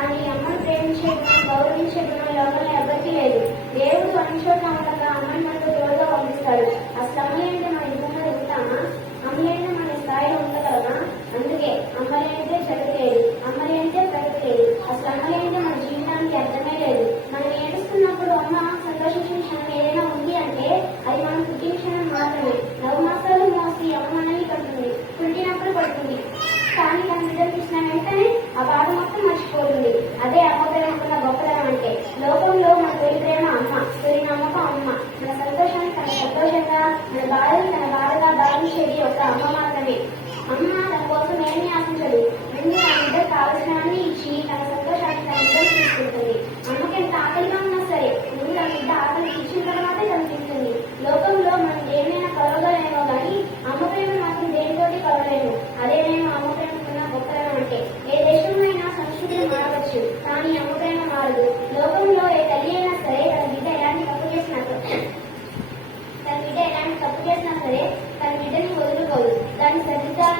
కానీ అమ్మను ప్రేమించే గౌరవించే గుణం లోపల ఎవరికీ లేదు. దేవుడు అనుచోట ఉండగా అమ్మని మనకు దూరంగా పంపిస్తాడు. ఆ శ్రమ అంటే మన ఇబ్బంది ఎదుగుతామా అమ్మలేంటే మన స్థాయిలో ఉండగలమా? అందుకే అమ్మలేంటే జరగలేదు అమ్మలేంటే పెరగలేదు ఆ శ్రమ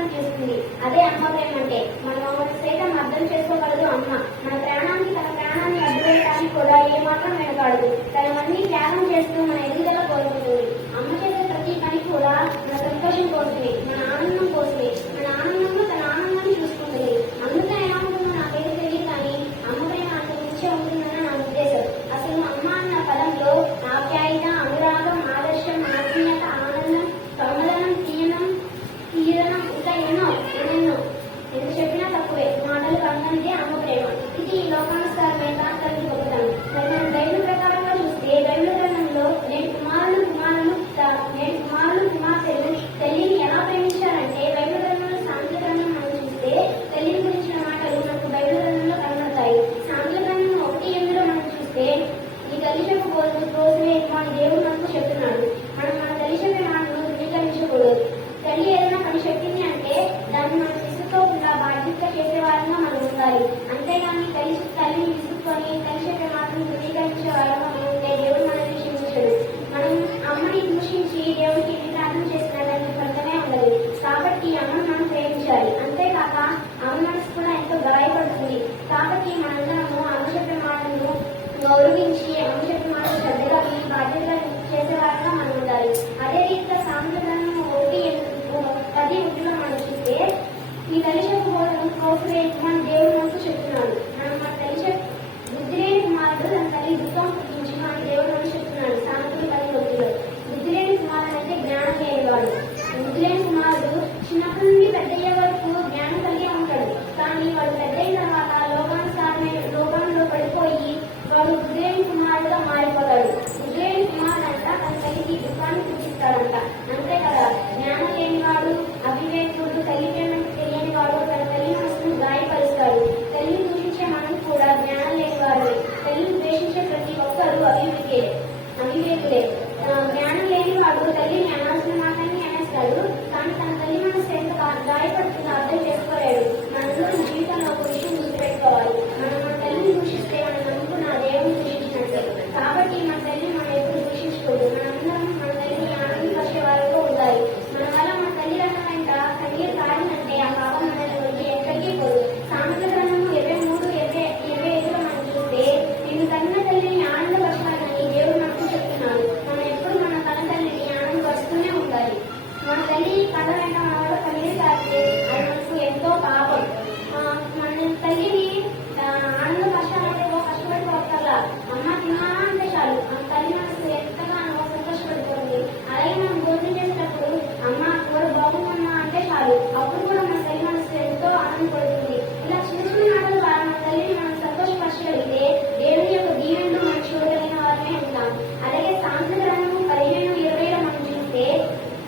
ఆధారం తీసుకుంది అదే అమ్మ ప్రేమ అంటే మనం సైతం అర్థం చేసుకోగలదు అమ్మ. మన ప్రాణానికి తన ప్రాణాన్ని అడ్డుపెట్టడానికి కూడా ఏమాత్రం వెనకాడదు. తన మళ్ళీ త్యాగం చేస్తూ మన ఎదుగుదల కోరుకుంటుంది. అమ్మ చేసే ప్రతి పని కూడా మన సంతోషం కోరుతుంది. మన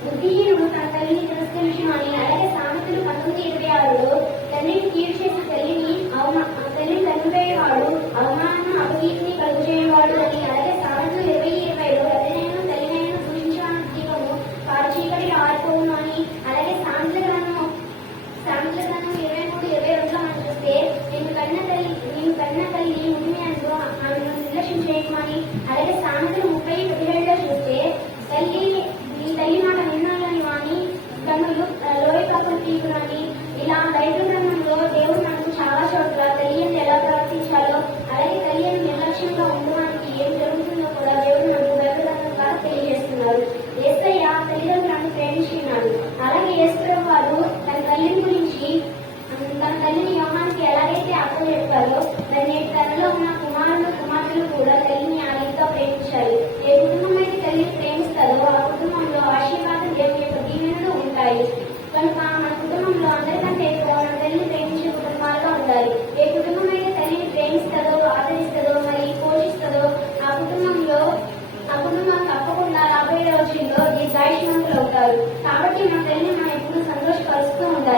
బుద్ధిహీనుడు తన తల్లిని తిరస్కరించిన అలాగే సామెతలు పంతొమ్మిది ఇరవై ఆరులో తల్లిని కీడు చేసిన తల్లిని అవమా తల్లిని చనిపోయేవాడు అవమానం అపకీర్తిని కలుగు చేయవాడు అని అలాగే సామెతలు ఇరవై ఇరవైలో ఎవరినైనా తల్లినైనా పూజించడానికి దీపము చీకటి అలాగే సామెతల గ్రంథం సామెతల ఇరవై మూడు ఇరవై రెండులో అని చూస్తే నేను కన్న తల్లి నేను కన్న తల్లి ఆమెను నిర్లక్ష్యం చేయమని అలాగే సామెతలు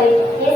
Israel.